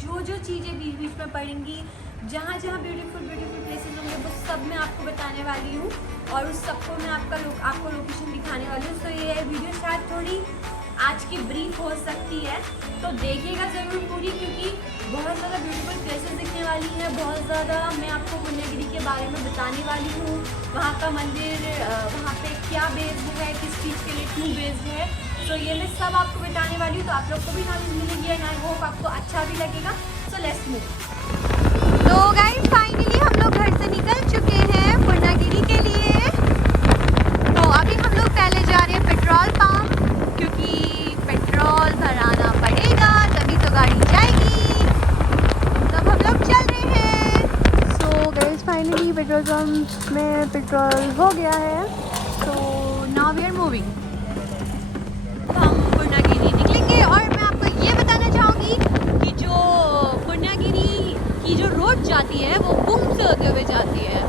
जो जो चीज़ें बीच बीच में पड़ेंगी, जहाँ जहाँ ब्यूटीफुल प्लेसेस होंगे वो सब मैं आपको बताने वाली हूँ और उस सबको मैं आपको लोकेशन दिखाने वाली हूँ। तो ये वीडियो शायद थोड़ी आज की ब्रीफ हो सकती है, तो देखिएगा ज़रूर पूरी, क्योंकि बहुत ज़्यादा ब्यूटीफुल प्लेसेस दिखने वाली हैं। बहुत ज़्यादा मैं आपको पुण्यगिरी के बारे में बताने वाली हूँ, वहाँ का मंदिर, वहाँ पे क्या बेस्ड है, किस चीज़ के लिए क्यों बेस्ड है। तो ये मैं सब आपको बताने वाली हूँ, तो आप लोग को भी नॉलेज मिलेगी एंड आई होप आपको अच्छा भी लगेगा। So let's move. तो गाइस फाइनली हम लोग घर से निकल चुके हैं पुण्यगिरी के लिए। तो अभी हम लोग पहले जा रहे हैं पेट्रोल पंप, क्योंकि पेट्रोल भराना पड़ेगा तभी तो गाड़ी जाएगी। तब हम लोग चल रहे हैं। So guys finally petrol pump में पेट्रोल हो गया है। तो नाउ वी आर मूविंग। हम पुण्यगिरी निकलेंगे और मैं आपको ये बताना चाहूँगी कि जो पुण्यगिरी की जो रोड जाती है वो बुम से होते हुए जाती है,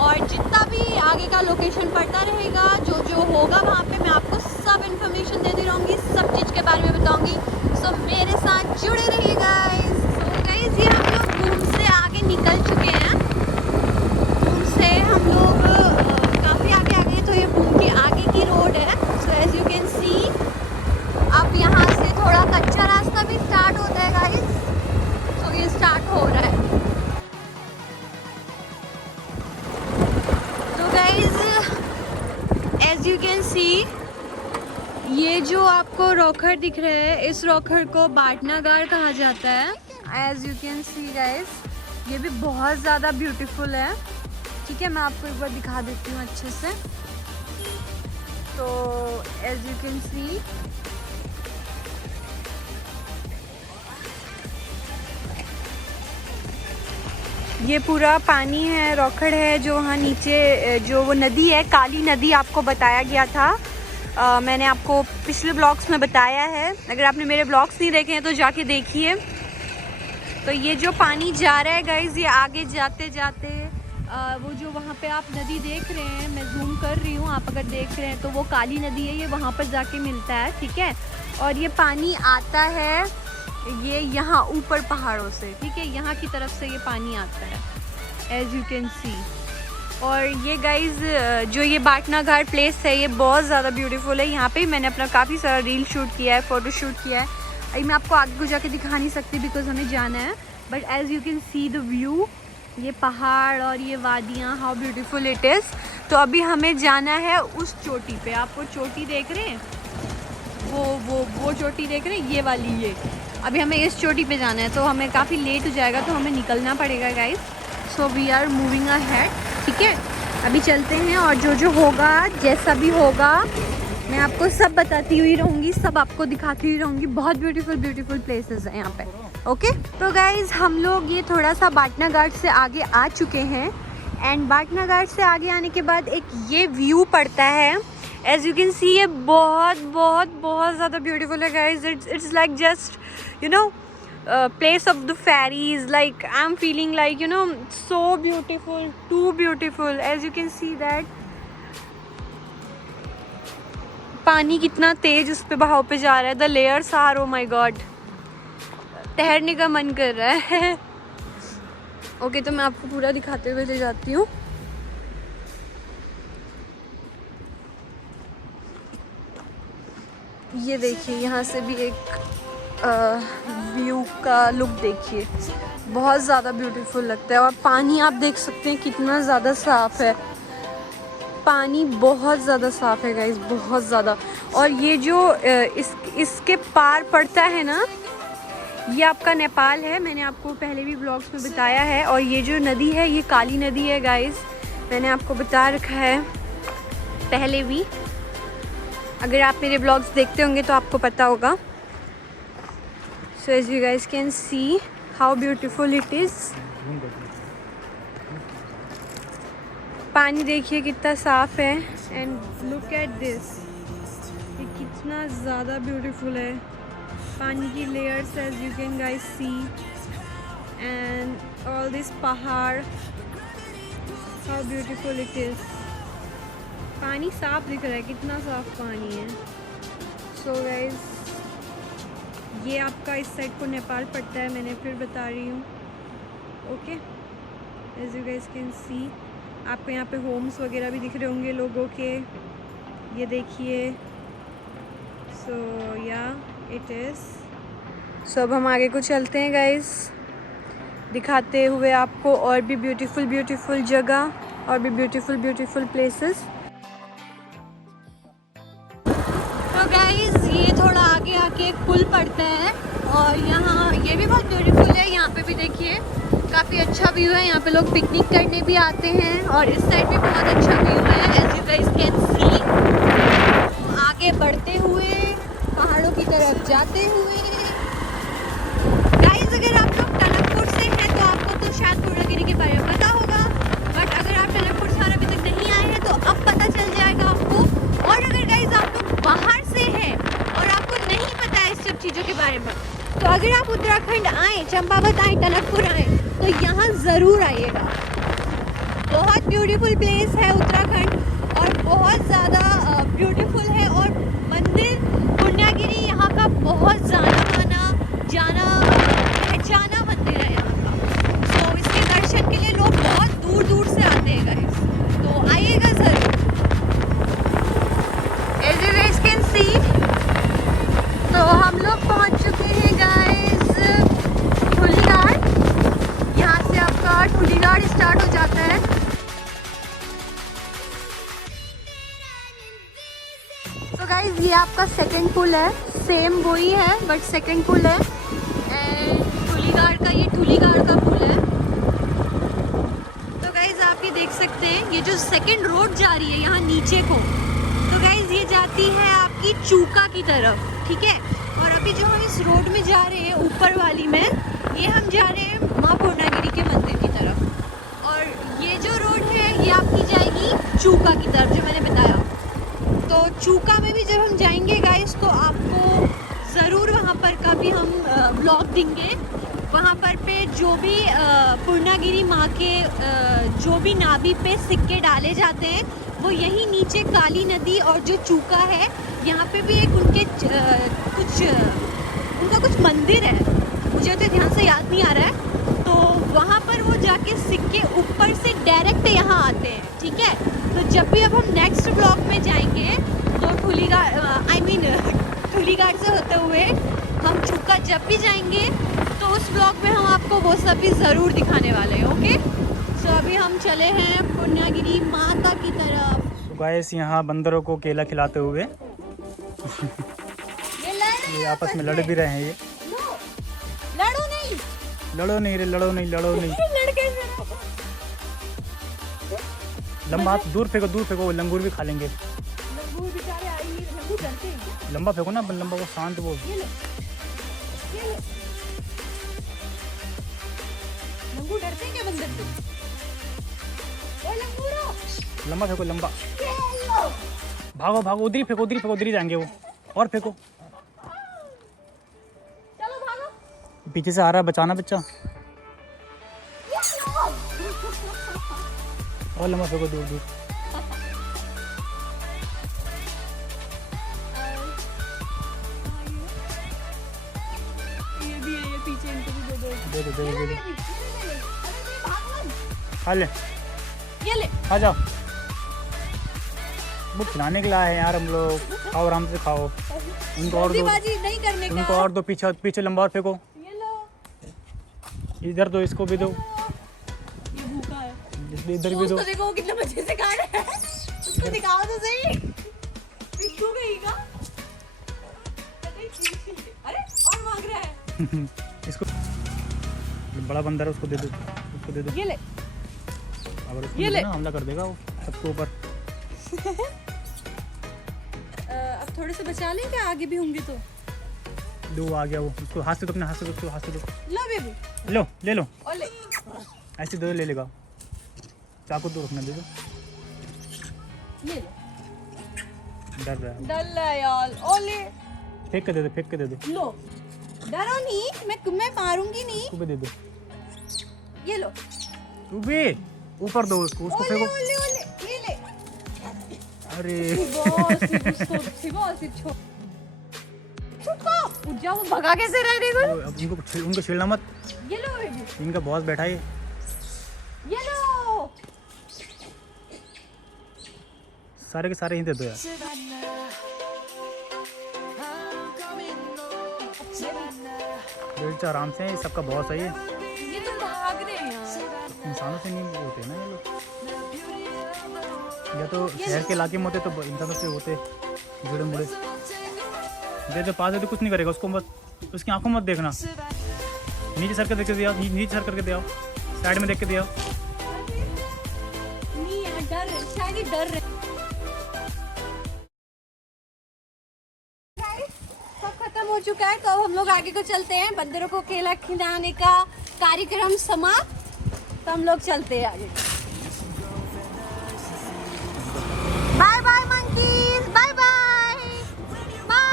और जितना भी आगे का लोकेशन पड़ता रहेगा, जो जो होगा वहाँ पे मैं आपको सब इन्फॉर्मेशन देती रहूँगी, सब चीज़ के बारे में बताऊँगी। सो मेरे साथ जुड़े रहिए गाइस। सो गाइस ये हम लोग बुम से आगे निकल चुके हैं। बुम से हम लोग काफ़ी आगे आ गए, तो ये बुम के आगे की रोड है। So as you can see अब यहाँ से थोड़ा कच्चा रास्ता भी स्टार्ट होता है गाइस। तो ये स्टार्ट हो रहा है। तो guys as you can see ये जो आपको रोखड़ दिख रहा है, इस रोखड़ को बाटनागार कहा जाता है। As you can see guys ये भी बहुत ज़्यादा ब्यूटीफुल है। ठीक है, मैं आपको एक बार दिखा देती हूँ अच्छे से। तो एज यू कैन सी ये पूरा पानी है, रोखड़ है, जो वहाँ नीचे जो वो नदी है, काली नदी आपको बताया गया था। मैंने आपको पिछले ब्लॉग्स में बताया है, अगर आपने मेरे ब्लॉग्स नहीं देखे हैं तो जाके देखिए। तो ये जो पानी जा रहा है गाइज, ये आगे जाते जाते वो जो वहाँ पे आप नदी देख रहे हैं, मैं जूम कर रही हूँ, आप अगर देख रहे हैं तो वो काली नदी है, ये वहाँ पर जाके मिलता है। ठीक है, और ये पानी आता है ये यहाँ ऊपर पहाड़ों से। ठीक है, यहाँ की तरफ से ये पानी आता है एज यू कैन सी। और ये गाइज जो ये बाटनागार प्लेस है ये बहुत ज़्यादा ब्यूटीफुल है। यहाँ पे मैंने अपना काफ़ी सारा रील शूट किया है, फ़ोटो शूट किया है। अभी मैं आपको आगे को जाके दिखा नहीं सकती बिकॉज हमें जाना है, but as you can see the view, ये पहाड़ और ये वादियाँ, हाउ ब्यूटीफुल इट इज़। तो अभी हमें जाना है उस चोटी पे। आप वो चोटी देख रहे हैं, वो चोटी देख रहे हैं, ये वाली, ये अभी हमें इस चोटी पे जाना है। तो हमें काफ़ी लेट हो जाएगा, तो हमें निकलना पड़ेगा guys. So we are moving ahead. ठीक है, अभी चलते हैं और जो जो होगा, जैसा भी होगा, मैं आपको सब बताती हुई रहूँगी, सब आपको दिखाती हुई रहूँगी। बहुत ब्यूटीफुल प्लेसेस हैं यहाँ पे। ओके, तो गाइज हम लोग ये थोड़ा सा बाटनागार से आगे आ चुके हैं, एंड बाटनागार से आगे आने के बाद एक ये व्यू पड़ता है। एज यू कैन सी ये बहुत ज़्यादा ब्यूटीफुल है guys. It's like just you know place of the fairies, like I'm feeling like, you know, so beautiful, too beautiful. As you can see that पानी कितना तेज उस पे बहाव पे जा रहा है। The layers are, oh my god, तैरने का मन कर रहा है। ओके, तो मैं आपको पूरा दिखाते हुए ले जाती हूँ। ये देखिए, यहाँ से भी एक व्यू का लुक देखिए, बहुत ज़्यादा ब्यूटीफुल लगता है। और पानी आप देख सकते हैं कितना ज़्यादा साफ़ है, पानी बहुत ज़्यादा साफ़ है गाइस, बहुत ज़्यादा। और ये जो इसके पार पड़ता है ना, ये आपका नेपाल है, मैंने आपको पहले भी ब्लॉग्स में बताया है। और ये जो नदी है ये काली नदी है गाइस, मैंने आपको बता रखा है पहले भी, अगर आप मेरे ब्लॉग्स देखते होंगे तो आपको पता होगा। So as you guys can see how beautiful it is. पानी देखिए कितना साफ़ है, and look at this, ये कितना ज़्यादा ब्यूटीफुल है। पानी की layers as you can guys see, and all this पहाड़, how beautiful it is. पानी साफ़ दिख रहा है, कितना साफ़ पानी है। So guys ये आपका इस साइड को नेपाल पड़ता है, मैंने फिर बता रही हूँ। Okay, as you guys can see, आपको यहाँ पे होम्स वगैरह भी दिख रहे होंगे लोगों के, ये देखिए। सो या इट इज़। सो अब हम आगे को चलते हैं गाइस, दिखाते हुए आपको और भी ब्यूटीफुल जगह और भी ब्यूटीफुल प्लेसेस। तो गाइस ये थोड़ा आगे आके एक पुल पड़ता है और यहाँ ये भी बहुत ब्यूटीफुल है। यहाँ पे भी देखिए काफ़ी अच्छा व्यू है, यहाँ पे लोग पिकनिक करने भी आते हैं और इस साइड भी बहुत अच्छा व्यू है, as you guys can see. आगे बढ़ते हुए पहाड़ों की तरफ जाते हुए गाइस, अगर आप लोग टनकपुर से हैं तो आपको तो शायद पूर्णागिरी के बारे में पता होगा, बट अगर आप टनकपुर से अभी तक नहीं आए हैं तो अब पता चल जाएगा आपको। और अगर गाइस आप लोग बाहर से हैं और आपको नहीं पता है इस सब चीज़ों के बारे में, तो अगर आप उत्तराखंड आएँ, चंपावत आएँ, टनकपुर आएँ, तो यहाँ ज़रूर आइएगा। बहुत ब्यूटीफुल प्लेस है उत्तराखंड और बहुत ज़्यादा ब्यूटीफुल है। और मंदिर पूर्णागिरी यहाँ का बहुत जाना पहचाना मंदिर है यहाँ का। तो इसके दर्शन के लिए लोग बहुत दूर दूर से आते हैं गाइस, तो आइएगा ज़रूर। As you guys can see, तो हम लोग पहुँच चुके हैं गाइस ठुलीघाट। यहाँ से आपका ठुलीघाट स्टार्ट हो जाता है। तो गाइस ये आपका सेकंड पुल है, सेम वही है बट सेकंड पुल है। एंड ठुलीघाट का ये ठुलीघाट का पुल है। तो गाइस आप ये देख सकते हैं, ये जो सेकंड रोड जा रही है यहाँ नीचे को, तो गाइस ये जाती है आपकी चूका की तरफ, ठीक है। और अभी जो हम इस रोड में जा रहे हैं ऊपर वाली में, ये हम जा रहे हैं माँ पूर्णागिरी के मंदिर की तरफ। और ये जो रोड है ये आपकी जाएगी चूका की तरफ, जो मैंने बताया। तो चूका में भी जब हम जाएंगे गाइस तो आपको ज़रूर वहाँ पर का भी हम ब्लॉग देंगे। वहाँ पर पे जो भी पूर्णागिरी माँ के जो भी नाभि पे सिक्के डाले जाते हैं वो यहीं नीचे काली नदी और जो चूका है यहाँ पे भी एक उनका कुछ मंदिर है, मुझे तो ध्यान से याद नहीं आ रहा है। तो वहाँ पर वो जाके सिक्के ऊपर से डायरेक्ट यहाँ आते हैं, ठीक है। तो जब भी अब हम नेक्स्ट ब्लॉग में जाएंगे तो ठुलीघाट से होते हुए हम चूका जब भी जाएंगे तो उस ब्लॉग में हम आपको वो सब भी ज़रूर दिखाने वाले हैं। ओके, सो अभी हम चले हैं पूर्णागिरी माता की तरफ। तो गाइस यहाँ बंदरों को केला खिलाते हुए ये आपस में लड़ भी रहे हैं। ये लड़ो नहीं लंबा हाथ दूर फेंको, वो लंगूर भी खा लेंगे। लंबा फेंको ना, लंबा वो शांत वो। लंगूर डरते हैं क्या बंदर से? लंबा फेंको, लंबा भागो, उधर ही फेंको, उधर ही जाएंगे वो। और फेंको, चलो भागो। पीछे से आ रहा है, बचाना बच्चा। और लंबा फेंको, दूर। ये भी है, ये पीछे इनको भी दे दे। खा ले, ये ले, आ जाओ। वो खिलाने के लिए आए हैं यार हम लोग, खाओ आराम से खाओ। उनको और दो, नहीं करने का। उनको और दो, पीछे लंबा और फेंको। ये लो, इधर दो, इसको भी दो। ये भूखा है। इधर भी दो। उसको देखो वो कितना मजे से खा रहा है, उसको दिखाओ तो सही। पिट्ठू गई का? अरे और मांग रहा है। इसको बड़ा बंदर है, उसको दे दो। ये ले, अगर उसको ये ले ना हमला कर देगा वो सबके ऊपर। अब थोड़े से बचा लें क्या, आगे भी होंगे तो। दो आ गया वो, उसको हाथ से दो, अपने हाथ से दो, उसको हाथ से दो। लो बेबी, लो ले लो, और ले। ऐसे दो, ले लेगा। चाकू तो रखना, दे दो। ये ले, डर रहा है, डल है यार। ओले, फेंक के दे दो। लो, डरो नहीं, मैं मारूंगी नहीं। तू भी दे दो। ये लो, तू भी ऊपर दो उसको फेंको। ओले, ये ले। अरे पूजा वो भगा कैसे रह रहे हो? अब उनको छेड़ना मत। ये लो बेबी, इनका बॉस बैठा है। ये लो। सारे के सारे ही दे दो यार। बैठ जा आराम से, सबका बॉस है ये। तो भाग रहे हैं यार। इंसानों से नहीं होते ना ये लोग, या तो शहर के इलाके में होते तो इंसानों से होते जुड़े मुड़े। दे पास है तो कुछ नहीं करेगा उसको, मत उसकी आंखों मत देखना। नीचे सर कर देख के दिया, नीचे सर करके दिया, साइड में देख के दिया। नहीं यार, डर शायद ही डर रहे। सब खत्म हो चुका है, तो अब हम लोग आगे को चलते हैं। बंदरों को केला खिलाने का कार्यक्रम समाप्त, तो हम लोग चलते हैं आगे। Bye bye monkeys, bye bye bye.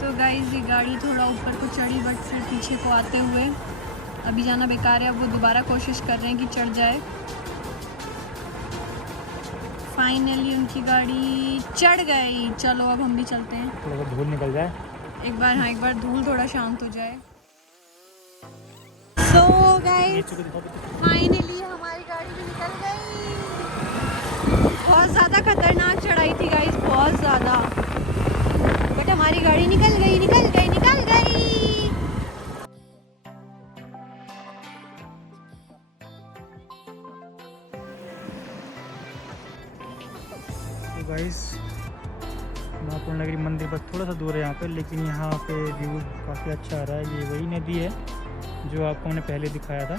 तो गाइस ये गाड़ी थोड़ा ऊपर को चढ़ी, बट फिर पीछे को आते हुए अभी जाना बेकार है। अब वो दोबारा कोशिश कर रहे हैं कि चढ़ जाए। फाइनली उनकी गाड़ी चढ़ गई। चलो अब हम भी चलते हैं। थोड़ा सा धूल निकल जाए एक बार, हाँ एक बार धूल थोड़ा शांत हो जाए। सो गाइस फाइनली हमारी गाड़ी भी निकल गई। बहुत ज़्यादा खतरनाक चढ़ाई थी गाइस, बहुत ज़्यादा, बट हमारी गाड़ी निकल गई, निकल गई, निकल गई। तो गाइस माँ पूर्णागिरी मंदिर पर थोड़ा सा दूर है यहाँ पे, लेकिन यहाँ पे व्यू काफ़ी अच्छा आ रहा है। ये वही नदी है जो आपको मैंने पहले दिखाया था।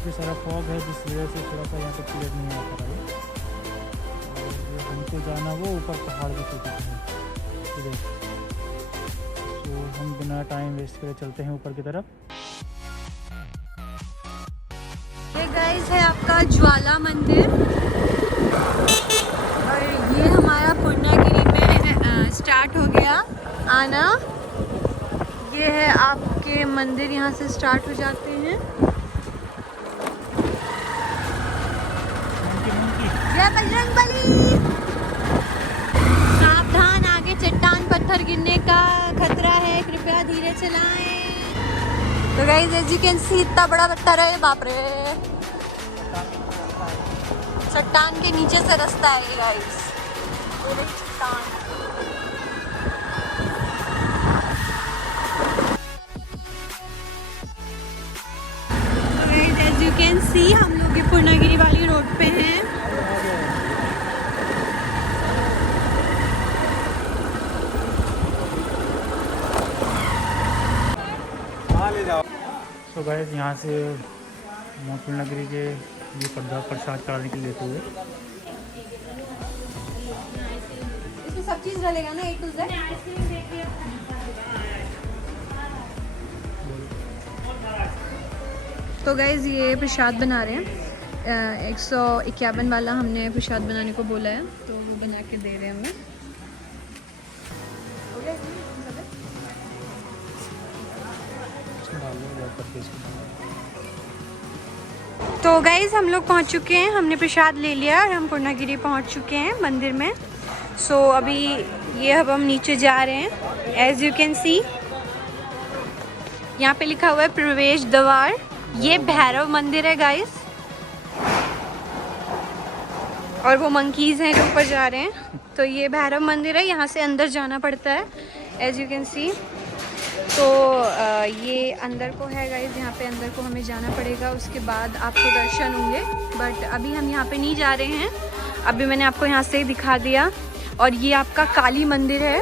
काफ़ी सारा फॉग है जिस वजह से थोड़ा सा यहाँ पे क्लियर नहीं आ पा रहा है। और हमको जाना वो ऊपर पहाड़ पे चलते हैं। तो हम बिना टाइम वेस्ट करे चलते हैं ऊपर की तरफ। ये गाइस है आपका ज्वाला मंदिर, और ये हमारा पूर्णागिरी में स्टार्ट हो गया आना। ये है आपके मंदिर, यहाँ से स्टार्ट हो जाते हैं। जय बजरंगबली। सावधान, आगे चट्टान पत्थर गिरने का खतरा है, कृपया धीरे चलाएं। तो guys as you can see इतना बड़ा पत्थर है, बाप रे। चट्टान के नीचे से रास्ता है ये गाइस, ये देखिए चट्टान। तो guys as you can see हम लोग ये पूर्णागिरी वाली रोड पे हैं। तो गाइस यहाँ से माँ पूर्णागिरी के ये प्रसाद चढ़ाने के लिए लेते हुए। इसमें सब चीज़ डलेगा ना, एक टू तो गाइज ये प्रसाद बना रहे हैं। 151 वाला हमने प्रसाद बनाने को बोला है, तो वो बना के दे रहे हैं हमें। तो गाइज हम लोग पहुंच चुके हैं, हमने प्रसाद ले लिया और हम पूर्णागिरी पहुंच चुके हैं मंदिर में। सो अभी ये अब हम नीचे जा रहे हैं। एज यू कैन सी यहाँ पे लिखा हुआ है प्रवेश द्वार। ये भैरव मंदिर है गाइस, और वो मंकीज़ हैं जो ऊपर जा रहे हैं। तो ये भैरव मंदिर है, यहाँ से अंदर जाना पड़ता है एज यू कैन सी। तो ये अंदर को है गाइस, यहाँ पे अंदर को हमें जाना पड़ेगा, उसके बाद आपको दर्शन होंगे। बट अभी हम यहाँ पे नहीं जा रहे हैं, अभी मैंने आपको यहाँ से दिखा दिया। और ये आपका काली मंदिर है,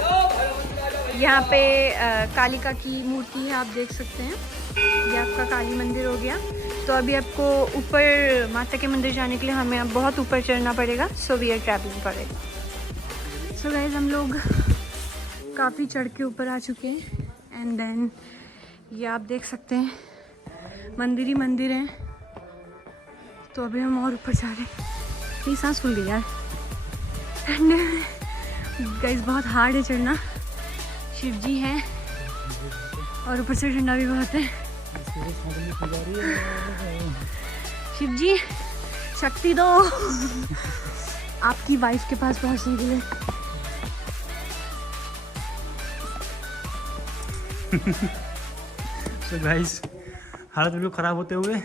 यहाँ पे कालिका की मूर्ति है, आप देख सकते हैं। ये आपका काली मंदिर हो गया। तो अभी आपको ऊपर माता के मंदिर जाने के लिए हमें अब बहुत ऊपर चढ़ना पड़ेगा। So we are travelling for it. So guys हम लोग काफ़ी चढ़ के ऊपर आ चुके हैं। एंड देन ये आप देख सकते हैं मंदिर ही मंदिर है। तो अभी हम और ऊपर जा रहे हैं। मेरी सांस फूल गई यार। एंड गाइस बहुत हार्ड है चढ़ना। शिव जी हैं और ऊपर से ठंडा भी बहुत है। शिव जी शक्ति दो आपकी वाइफ के पास पहुंचने के लिए। तो गाइस हालत बिल्कुल ख़राब होते हुए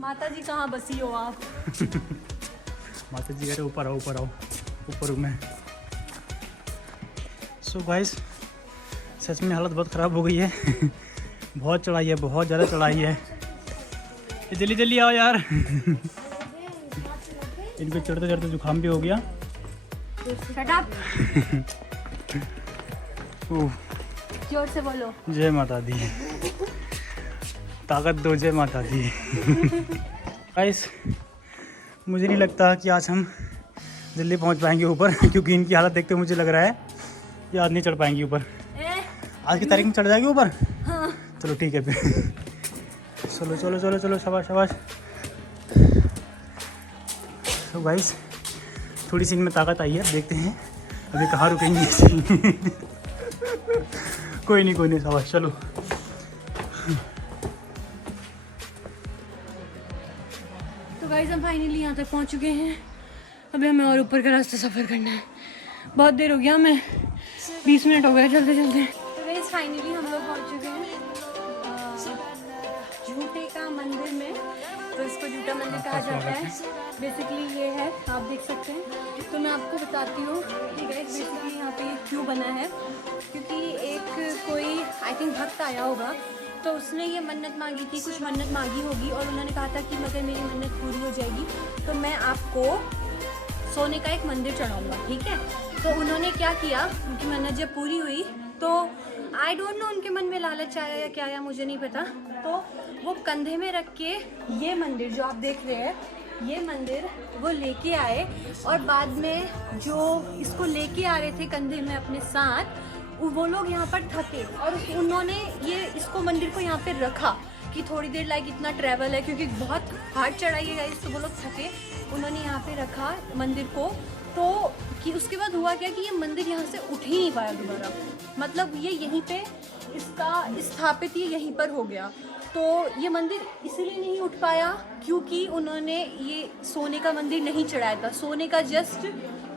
माता जी कहाँ बसी हो आप? माता जी कह रहे ऊपर आओ ऊपर आओ, ऊपर हूँ मैं। सो गाइस सच में हालत बहुत ख़राब हो गई है। बहुत चढ़ाई है, बहुत ज़्यादा चढ़ाई है। जल्दी जल्दी आओ यार। इनको चढ़ते चढ़ते जुकाम भी हो गया। Shut up. ओह, जोर से बोलो। जय माता दी, ताकत दो, जय माता दी। गाइस मुझे नहीं लगता कि आज हम जल्दी पहुंच पाएंगे ऊपर, क्योंकि इनकी हालत देखते मुझे लग रहा है कि आज नहीं चढ़ पाएंगी ऊपर। आज की तारीख में चढ़ जाएगी ऊपर? हाँ। चलो ठीक है फिर। चलो चलो चलो चलो, शाबाश शाबाश। तो गाइस थोड़ी सी इनमें ताकत आई है, देखते हैं अभी कहाँ रुकेंगे। कोई नहीं शाबाश, चलो। तो गाइस हम फाइनली यहाँ तक पहुँच चुके हैं। अभी हमें और ऊपर का रास्ता सफ़र करना है। बहुत देर हो गया, हमें 20 मिनट हो गए चलते चलते। तो गाइस फाइनली हम लोग पहुँच चुके हैं झूठे का मंदिर में। तो इसको झूठा मंदिर कहा जाता है। बेसिकली ये है, आप देख सकते हैं। तो मैं आपको बताती हूँ कि गाइस बेसिकली यहाँ पे क्यों बना है, क्योंकि एक कोई आई थिंक भक्त आया होगा, तो उसने ये मन्नत मांगी थी, कुछ मन्नत मांगी होगी, और उन्होंने कहा था कि अगर मेरी मन्नत पूरी हो जाएगी तो मैं आपको सोने का एक मंदिर चढ़ाऊँगा, ठीक है। तो उन्होंने क्या किया, उनकी मन्नत जब पूरी हुई तो आई डोंट नो उनके मन में लालच आया या क्या आया, मुझे नहीं पता। तो वो कंधे में रख के ये मंदिर जो आप देख रहे हैं, ये मंदिर वो लेके आए, और बाद में जो इसको लेके आ रहे थे कंधे में अपने साथ, वो लोग यहाँ पर थके और उन्होंने ये इसको मंदिर को यहाँ पे रखा कि थोड़ी देर लाइक इतना ट्रैवल है, क्योंकि बहुत हार्ड चढ़ाई है गाइस, तो वो लोग थके, उन्होंने यहाँ पे रखा मंदिर को। तो कि उसके बाद हुआ क्या कि ये मंदिर यहाँ से उठ ही नहीं पाया दोबारा, मतलब ये यहीं पे इसका स्थापित ये यहीं पर हो गया। तो ये मंदिर इसलिए नहीं उठ पाया क्योंकि उन्होंने ये सोने का मंदिर नहीं चढ़ाया था, सोने का जस्ट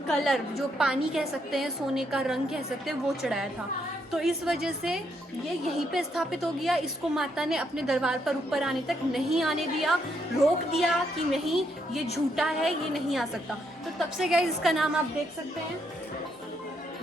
कलर, जो पानी कह सकते हैं, सोने का रंग कह सकते हैं, वो चढ़ाया था। तो इस वजह से ये यहीं पे स्थापित हो गया। इसको माता ने अपने दरबार पर ऊपर आने तक नहीं आने दिया, रोक दिया कि नहीं ये झूठा है, ये नहीं आ सकता। तो तब से गाइस इसका नाम आप देख सकते हैं,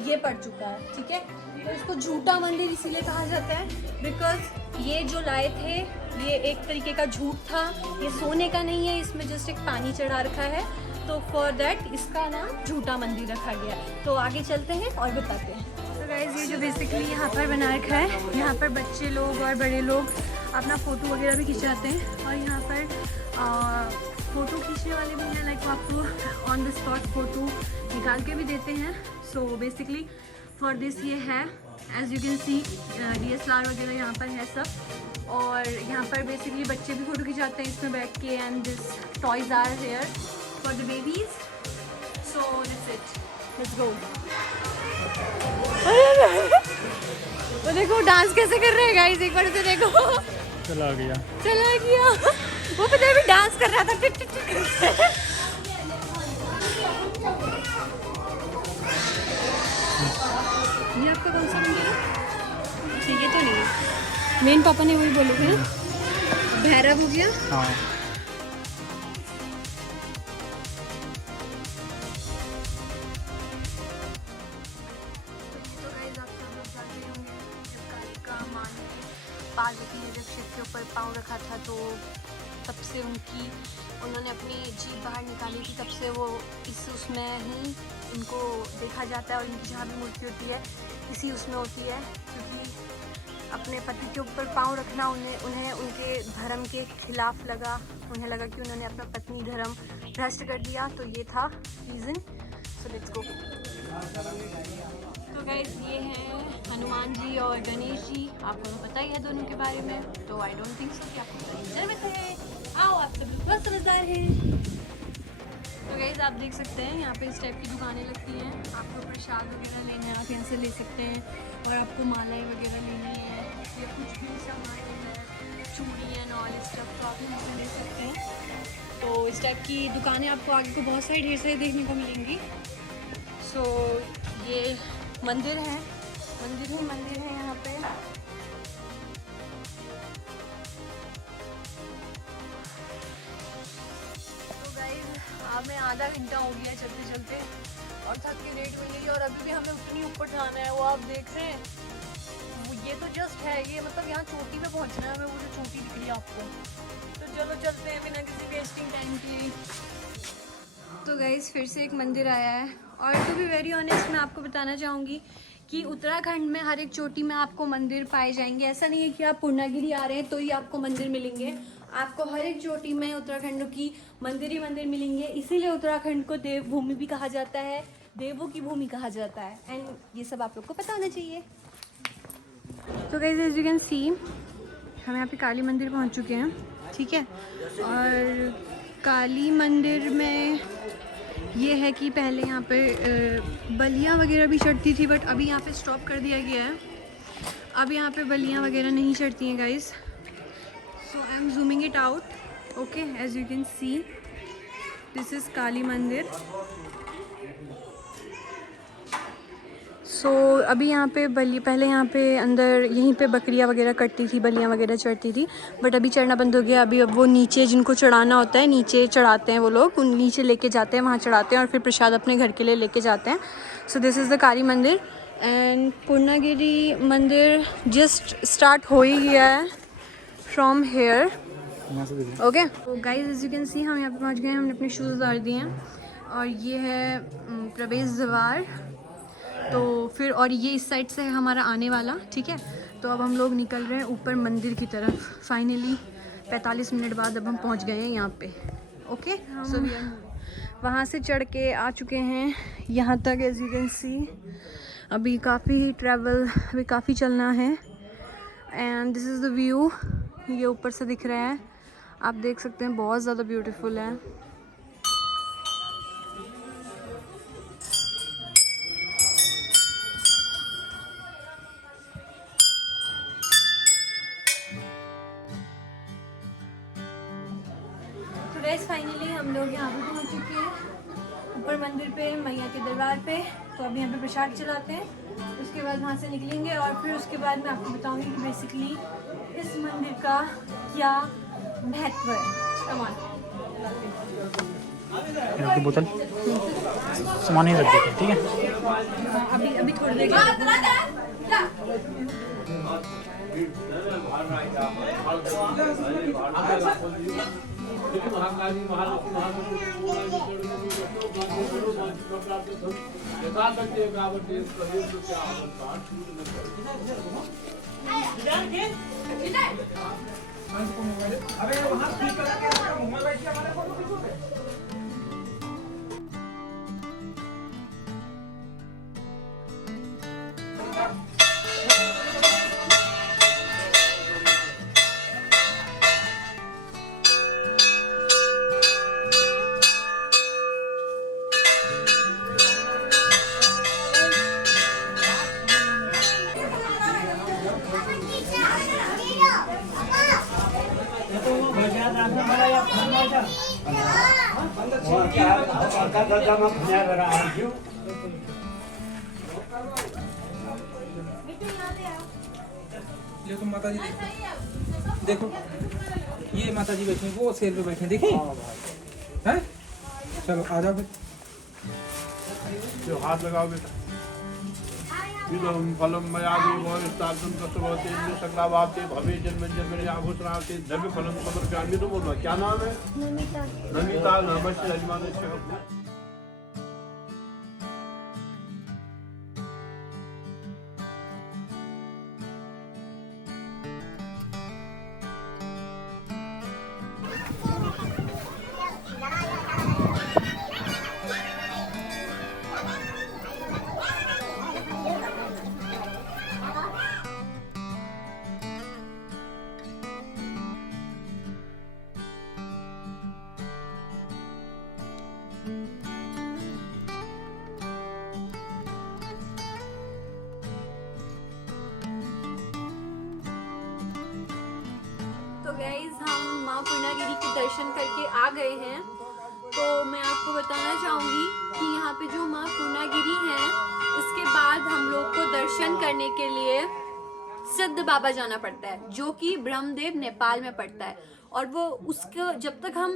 ये पड़ चुका है, ठीक है। तो इसको झूठा मंदिर इसीलिए कहा जाता है बिकॉज ये जो लाए थे ये एक तरीके का झूठ था, ये सोने का नहीं है, इसमें जस्ट एक पानी चढ़ा रखा है, तो फॉर दैट इसका नाम झूठा मंदिर रखा गया। तो आगे चलते हैं और बताते हैं। तो गाइस ये जो बेसिकली यहाँ पर बना रखा है, यहाँ पर बच्चे लोग और बड़े लोग अपना फ़ोटो वगैरह भी खिंचाते हैं, और यहाँ पर फ़ोटो खींचने वाले भी हैं, लाइक आपको ऑन द स्पॉट फ़ोटो निकाल के भी देते हैं। सो बेसिकली फॉर दिस ये है, as you can see DSLR वगैरह यहाँ पर है सब, और यहाँ पर बेसिकली बच्चे भी फ़ोटो खिंचाते हैं इसमें बैठ के, and this toys are here for the babies. So this it, let's go. तो देखो डांस कैसे कर रहे हैं गाइस, एक बार से देखो। चला गया वो पता है अभी डांस कर रहा था, टिक टिक टिक। ये आपका कौन सा मंदिर है? ठीक है, तो नहीं है, मेन पापा ने वही बोले थे ना, भैरव हो गया। हाँ पार्वती ने जब शिव के ऊपर पाँव रखा था तो तब से उन्होंने अपनी जीभ बाहर निकाली थी, तब से वो उसमें ही इनको देखा जाता है, और इनकी जहाँ भी मूर्ति होती है इसी उसमें होती है, क्योंकि अपने पति के ऊपर पाँव रखना उन्हें उनके धर्म के खिलाफ लगा, उन्हें लगा कि उन्होंने अपना पत्नी धर्म भ्रष्ट कर दिया, तो ये था रीज़न। So let's go. तो गाइस ये हैं हनुमान जी और गणेश जी, आपको पता ही है दोनों के बारे में, तो आई डोंट थिंक सो कि आपको समझ में है। आओ, आप सब लोग बहुत समझदार हैं। तो गाइस आप देख सकते हैं यहाँ पे इस टाइप की दुकानें लगती हैं, आपको प्रसाद वगैरह लेना है आप यहाँ से ले सकते हैं, और आपको मालाएं वगैरह लेनी है या कुछ भी सामान लेना है, चूड़ी एंड ऑल स्टफ, तो आप यहाँ से ले सकते हैं। तो इस टाइप की दुकानें आपको आगे को बहुत सारी ढेर सारी देखने को मिलेंगी। सो ये मंदिर है, मंदिर ही मंदिर है यहाँ पे। तो गाइस हमें आधा घंटा हो गया चलते चलते और थक के लेट हुई है और अभी भी हमें उतनी ऊपर जाना है। वो आप देख रहे हैं, ये तो जस्ट है, ये मतलब यहाँ चोटी पे पहुँचना है हमें, वो जो चोटी दिख रही है आपको। तो चलो चलते हैं बिना किसी वेस्टिंग टाइम की। तो गाइस फिर से एक मंदिर आया है और टू बी वेरी ऑनेस्ट मैं आपको बताना चाहूँगी कि उत्तराखंड में हर एक चोटी में आपको मंदिर पाए जाएंगे। ऐसा नहीं है कि आप पूर्णागिरी आ रहे हैं तो ही आपको मंदिर मिलेंगे, आपको हर एक चोटी में उत्तराखंड की मंदिर ही मंदिर मिलेंगे। इसीलिए उत्तराखंड को देवभूमि भी कहा जाता है, देवों की भूमि कहा जाता है। एंड ये सब आप लोग को पता होना चाहिए। तो guys as you can see हम यहाँ पे काली मंदिर पहुँच चुके हैं, ठीक है। और काली मंदिर में ये है कि पहले यहाँ पे बलियाँ वगैरह भी चढ़ती थी, बट अभी यहाँ पे स्टॉप कर दिया गया है। अब यहाँ पे बलियाँ वगैरह नहीं चढ़ती हैं guys. So I am zooming it out, okay. As you can see this is Kali Mandir. So अभी यहाँ पे पहले यहाँ पे अंदर यहीं पे बकरियाँ वगैरह कटती थी, बलियाँ वगैरह चढ़ती थी, बट अभी चढ़ना बंद हो गया। अभी अब वो नीचे जिनको चढ़ाना होता है नीचे चढ़ाते हैं, वो लोग उन नीचे लेके जाते हैं, वहाँ चढ़ाते हैं और फिर प्रसाद अपने घर के लिए लेके जाते हैं। सो दिस इज़ द काली मंदिर एंड पूर्णागिरी मंदिर जस्ट स्टार्ट हो ही गया है फ्रॉम हेयर, ओके। तो guys as you can see हम यहाँ पे पहुँच गए हैं, हमने अपने शूज़ उतार दिए हैं और ये है प्रवेश द्वार। तो फिर और ये इस साइड से है हमारा आने वाला, ठीक है। तो अब हम लोग निकल रहे हैं ऊपर मंदिर की तरफ। फाइनली 45 मिनट बाद अब हम पहुंच गए हैं यहाँ पे, ओके। सो वहाँ से चढ़ के आ चुके हैं यहाँ तक। एज यू कैन सी अभी काफ़ी ट्रैवल, अभी काफ़ी चलना है। And this is the view, ये ऊपर से दिख रहा है, आप देख सकते हैं, बहुत ज़्यादा ब्यूटीफुल है। फाइनली हम लोग यहाँ पे पहुँच चुके हैं ऊपर मंदिर पे, मैया के दरबार पे। तो अभी यहाँ पे प्रसाद चलाते हैं, उसके बाद वहाँ से निकलेंगे और फिर उसके बाद मैं आपको बताऊँगी कि बेसिकली इस मंदिर का क्या महत्व है। सामान की बोतल सामान ही रख देते, ठीक है। अभी थोड़ी देर देखो माता जी, देखो ये माता जी बैठे, वो शेर पे बैठे, देखिए हैं। चलो आ जाओ फिर, जो हाथ लगाओ बेटा। फलम मयादि मोहितार्थम कसवते सकलावाते भवे जन्म जन्म आभूषणाते द्रव्य फलम समर्पयामि। तो बोलो क्या नाम है? नमिता नमस्ते यजमान। तो गाइज हम माँ पूर्णागिरी के दर्शन करके आ गए हैं, तो मैं आपको बताना चाहूँगी कि यहाँ पे जो माँ पूर्णागिरी हैं, इसके बाद हम लोग को दर्शन करने के लिए सिद्ध बाबा जाना पड़ता है, जो कि ब्रह्मदेव नेपाल में पड़ता है। और वो उसको जब तक हम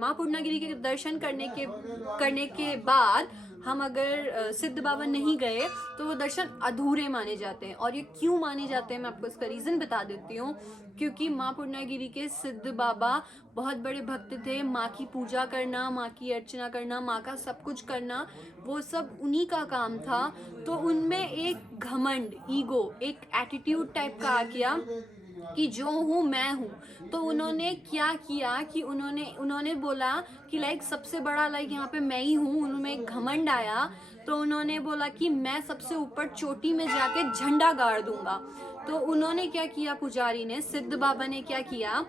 माँ पूर्णागिरी के दर्शन करने के बाद हम अगर सिद्ध बाबा नहीं गए तो वो दर्शन अधूरे माने जाते हैं। और ये क्यों माने जाते हैं मैं आपको इसका रीज़न बता देती हूँ। क्योंकि माँ पूर्णागिरी के सिद्ध बाबा बहुत बड़े भक्त थे। माँ की पूजा करना, माँ की अर्चना करना, माँ का सब कुछ करना, वो सब उन्हीं का काम था। तो उनमें एक घमंड, ईगो, एक एटीट्यूड टाइप का आ गया कि जो हूँ मैं हूँ। तो उन्होंने क्या किया कि उन्होंने बोला कि लाइक सबसे बड़ा लाइक यहाँ पे मैं ही हूँ। उनमें एक घमंड आया, तो उन्होंने बोला कि मैं सबसे ऊपर चोटी में जाके झंडा गाड़ दूंगा। तो उन्होंने क्या किया, पुजारी ने, सिद्ध बाबा ने क्या किया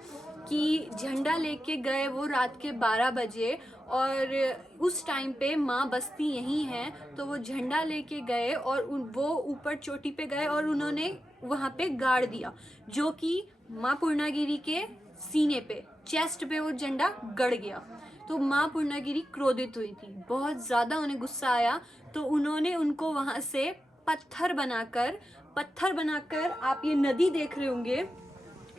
कि झंडा लेके गए वो रात के 12 बजे, और उस टाइम पे माँ बस्ती यहीं है। तो वो झंडा लेके गए और वो ऊपर चोटी पे गए और उन्होंने वहाँ पे गाड़ दिया, जो कि माँ पूर्णागिरी के सीने पे, चेस्ट पे वो झंडा गड़ गया। तो माँ पूर्णागिरी क्रोधित हुई थी, बहुत ज़्यादा उन्हें गुस्सा आया। तो उन्होंने उनको वहाँ से पत्थर बनाकर आप ये नदी देख रहे होंगे,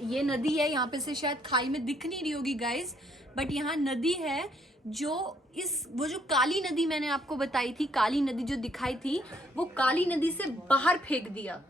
ये नदी है, यहाँ पे से शायद खाई में दिख नहीं रही होगी गाइज, बट यहाँ नदी है जो वो जो काली नदी मैंने आपको बताई थी, काली नदी जो दिखाई थी, वो काली नदी से बाहर फेंक दिया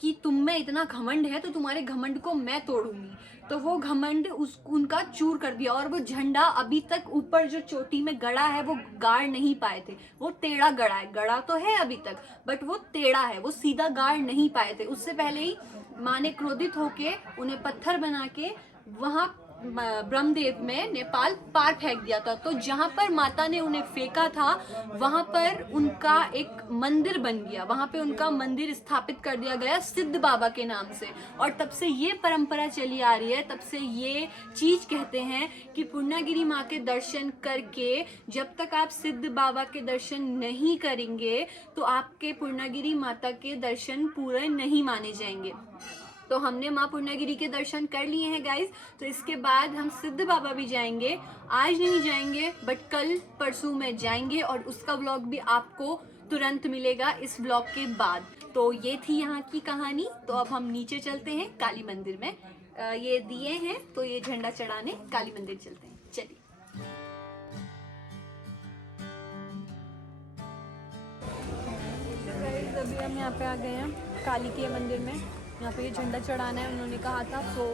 कि तुम में इतना घमंड है तो तुम्हारे घमंड को मैं तोड़ूंगी। तो वो घमंड उनका चूर कर दिया। और वो झंडा अभी तक ऊपर जो चोटी में गड़ा है वो गाड़ नहीं पाए थे, वो टेढ़ा गड़ा है। गड़ा तो है अभी तक, बट वो टेढ़ा है, वो सीधा गाड़ नहीं पाए थे। उससे पहले ही माँ ने क्रोधित होके उन्हें पत्थर बना के वहाँ ब्रह्मदेव में नेपाल पार फेंक दिया था। तो जहाँ पर माता ने उन्हें फेंका था वहाँ पर उनका एक मंदिर बन गया, वहाँ पे उनका मंदिर स्थापित कर दिया गया सिद्ध बाबा के नाम से। और तब से ये परंपरा चली आ रही है, तब से ये चीज कहते हैं कि पूर्णागिरी माँ के दर्शन करके जब तक आप सिद्ध बाबा के दर्शन नहीं करेंगे तो आपके पूर्णागिरी माता के दर्शन पूरे नहीं माने जाएंगे। तो हमने माँ पूर्णागिरी के दर्शन कर लिए हैं गाइज, तो इसके बाद हम सिद्ध बाबा भी जाएंगे। आज नहीं जाएंगे बट कल परसों में जाएंगे, और उसका व्लॉग भी आपको तुरंत मिलेगा इस व्लॉग के बाद। तो ये थी यहाँ की कहानी। तो अब हम नीचे चलते हैं काली मंदिर में। ये दिए हैं तो ये झंडा चढ़ाने काली मंदिर चलते हैं, चलिए। अभी हम यहाँ पे आ गए हैं काली के मंदिर में। यहाँ पे ये झंडा चढ़ाना है, उन्होंने कहा था। तो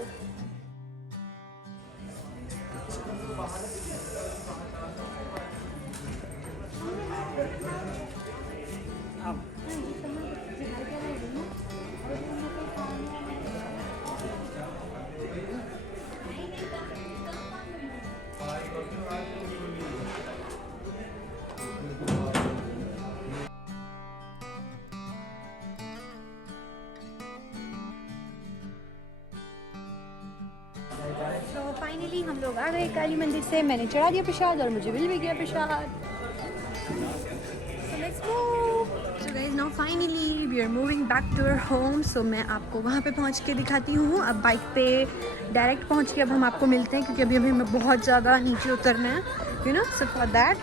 फाइनली हम लोग आ गए काली मंदिर से। मैंने चढ़ा दिया प्रसाद और मुझे मिल भी गया प्रसाद। So let's move. So guys, now finally we are moving back to our home. So मैं आपको वहाँ पे पहुँच के दिखाती हूँ। अब बाइक पे डायरेक्ट पहुँच के अब हम आपको मिलते हैं, क्योंकि अभी हमें बहुत ज़्यादा नीचे उतरना है, you know, so for that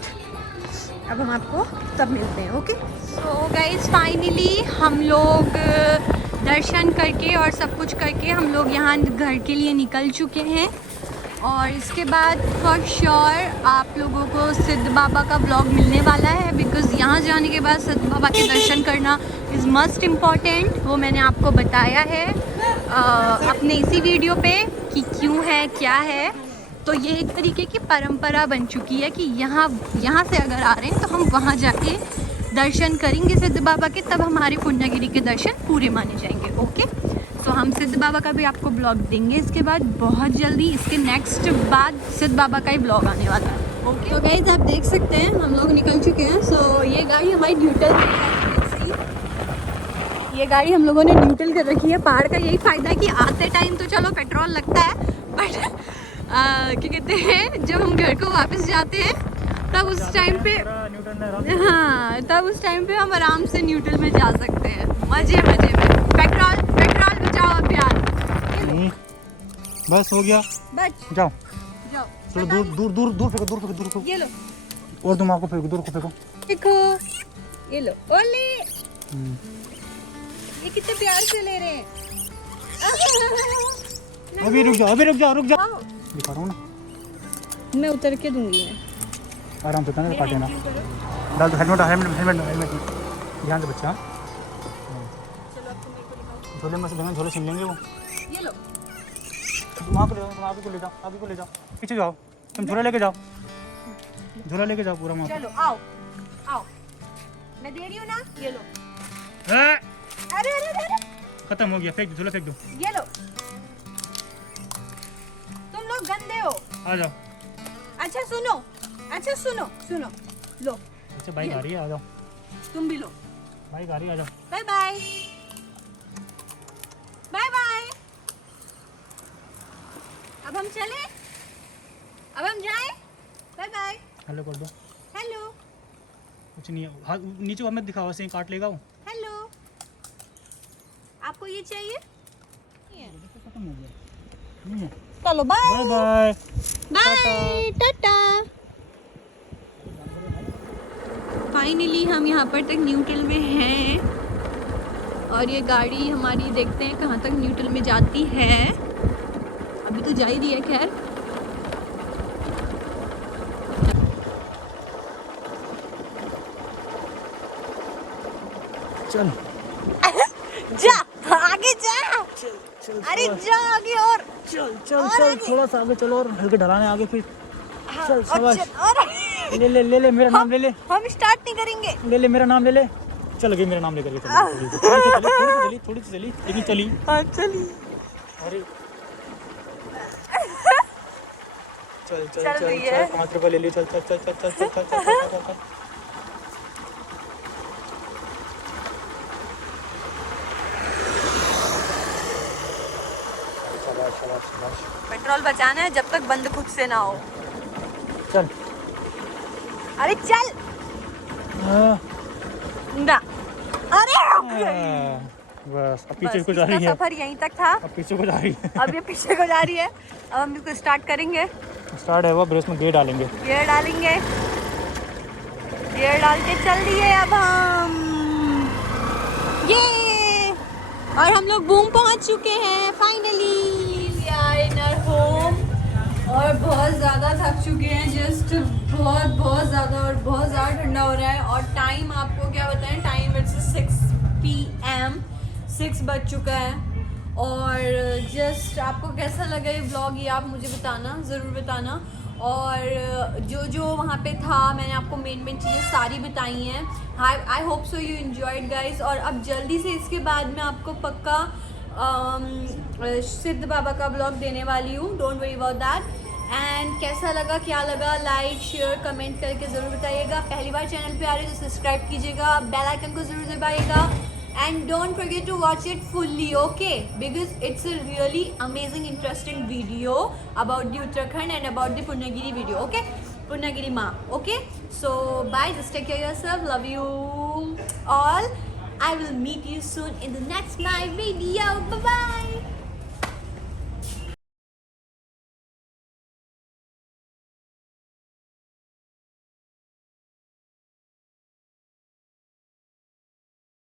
अब हम आपको तब मिलते हैं, ओके। सो गाइज फाइनली हम लोग दर्शन करके और सब कुछ करके हम लोग यहाँ घर के लिए निकल चुके हैं। और इसके बाद फॉर श्योर आप लोगों को सिद्ध बाबा का व्लॉग मिलने वाला है, बिकॉज़ यहाँ जाने के बाद सिद्ध बाबा के दर्शन करना इज़ मस्ट इम्पॉर्टेंट। वो मैंने आपको बताया है अपने इसी वीडियो पे कि क्यों है, क्या है। तो ये एक तरीके की परंपरा बन चुकी है कि यहाँ से अगर आ रहे हैं तो हम वहाँ जाके दर्शन करेंगे सिद्ध बाबा के, तब हमारे पूर्णागिरी के दर्शन पूरे माने जाएंगे, ओके। तो हम सिद्ध बाबा का भी आपको ब्लॉग देंगे इसके बाद बहुत जल्दी। इसके नेक्स्ट बाद सिद्ध बाबा का ही ब्लॉग आने वाला है, ओके। तो गाइस आप देख सकते हैं हम लोग निकल चुके हैं। सो ये गाड़ी हमारी न्यूट्रल पे है, ये गाड़ी हम लोगों ने न्यूट्रल कर रखी है। पहाड़ का यही फ़ायदा है कि आते टाइम तो चलो पेट्रोल लगता है, बट क्या कहते हैं, जब हम घर को वापस जाते हैं तब उस टाइम पे, हाँ, तब उस टाइम पे हम आराम से न्यूट्रल में जा सकते हैं, मज़े में। पेट्रोल बचाओ अभियान। बस हो गया, बच जाओ जाओ। चलो दूर दूर दूर दूर फेंको, दूर फेंको, दूर फेंको। ये लो और तुम आपको फेंको, दूर को फेंको। देखो, ये लो। ओले ये कितने प्यार से ले रहे हैं। अभी रुक जाओ, अभी रुक जाओ, रुक जाओ। आओ। दिखा रहा हूँ ना, मैं उतर के दूंगी मैं। आराम से ना मेरा काटे ना। hand क्यों करो? डाल दो हेलमेट, हेलमेट हेलमेट हेलमेट ध्यान से बच्चा। चलो अब तुम मेरे को दिखाओ। झोले में से लेंगे, झोले छीन लेंगे वो। ये लो। वहाँ को ले जाओ, तुम आगे को ले जाओ, आगे को ले जाओ, पीछे जाओ, तुम झोला लेके जाओ, झोला लेके जाओ पूरा वहाँ चलो आओ आओ, मैं दे रही हूँ ना। ये लो। पे। अरे अरे अरे खत्म हो गया, फेंक दो, झोला फेंक दो। ये लो। तुम लोग गंदे हो। आ जाओ। अच्छा सुनो, अच्छा सुनो सुनो, लो अच्छा बाइक आ रही है, आ जाओ, तुम भी लो। बाइक आ रही है, आ जाओ। Bye bye bye bye. अब हम चले, अब हम जाए। Bye bye. हेलो कर दो। हेलो कुछ नहीं है, हाथ नीचे को मत दिखाओ, ऐसे ही काट लेगा वो। हेलो। आपको ये चाहिए? खत्म हो गया। नहीं है। चलो बाय बाय बाय। बाय टाटा। फाइनली हम यहाँ पर तक न्यूट्रल में हैं और ये गाड़ी हमारी देखते हैं कहाँ तक न्यूट्रल में जाती है। अभी तो जा ही रही है खैर। चल जा आगे जा। अरे जा आगे और चल चल चल, थोड़ा सा आगे चलो और हल्के ढलाने आगे, फिर चल और शाबाश। चल, और ले ले ले ले मेरा नाम ले ले, हम स्टार्ट नहीं करेंगे। ले ले मेरा नाम ले ले। चल गई, मेरा नाम लेकर के चली, थोड़ी सी चली लेकिन चली। हाँ चलिए। अरे चल चल चल चल रही चल, है। 5 रुपए ले लियो, चल चल चल चल चल चल चल चल चल चल। पेट्रोल बचाना है जब तक बंद खुद से ना हो। चल अरे चल हाँ, ना। अरे रुक गई। बस अब पीछे बस, को जा इसका रही है, सफर यहीं तक था। अब पीछे को जा रही है। अब ये पीछे को जा रही है। अब हम इसको स्टार्ट करेंगे, स्टार्ट है वो, ब्रेक में गियर डालेंगे। गियर डालेंगे, गियर डाल के चल दिए अब हम। ये और हम लोग बूम पहुंच चुके हैं फाइनली इन आवर होम। और बहुत ज़्यादा थक चुके हैं, जस्ट बहुत ज़्यादा, और बहुत ज़्यादा ठंडा हो रहा है। और टाइम आपको क्या बताएं, टाइम इट्स 6 PM, 6 बज चुका है। और जस्ट आपको कैसा लगा ये ब्लॉग, ये आप मुझे बताना, ज़रूर बताना। और जो वहाँ पे था मैंने आपको मेन चीज़ें सारी बताई हैं। I hope so you enjoyed guys. और अब जल्दी से इसके बाद मैं आपको पक्का सिद्ध बाबा का ब्लॉग देने वाली हूँ, don't worry about that. And कैसा लगा, क्या लगा, लाइक शेयर कमेंट करके ज़रूर बताइएगा। पहली बार चैनल पे आ रहे हो तो सब्सक्राइब कीजिएगा, बेल आइकन को ज़रूर दबाइएगा। And don't forget to watch it fully, okay? Because it's a really amazing, interesting video about the Uttarakhand and about the Purnagiri video, okay? Purnagiri Ma, okay? So bye, just take care of yourself. Love you all. I will meet you soon in the next live video. Bye bye.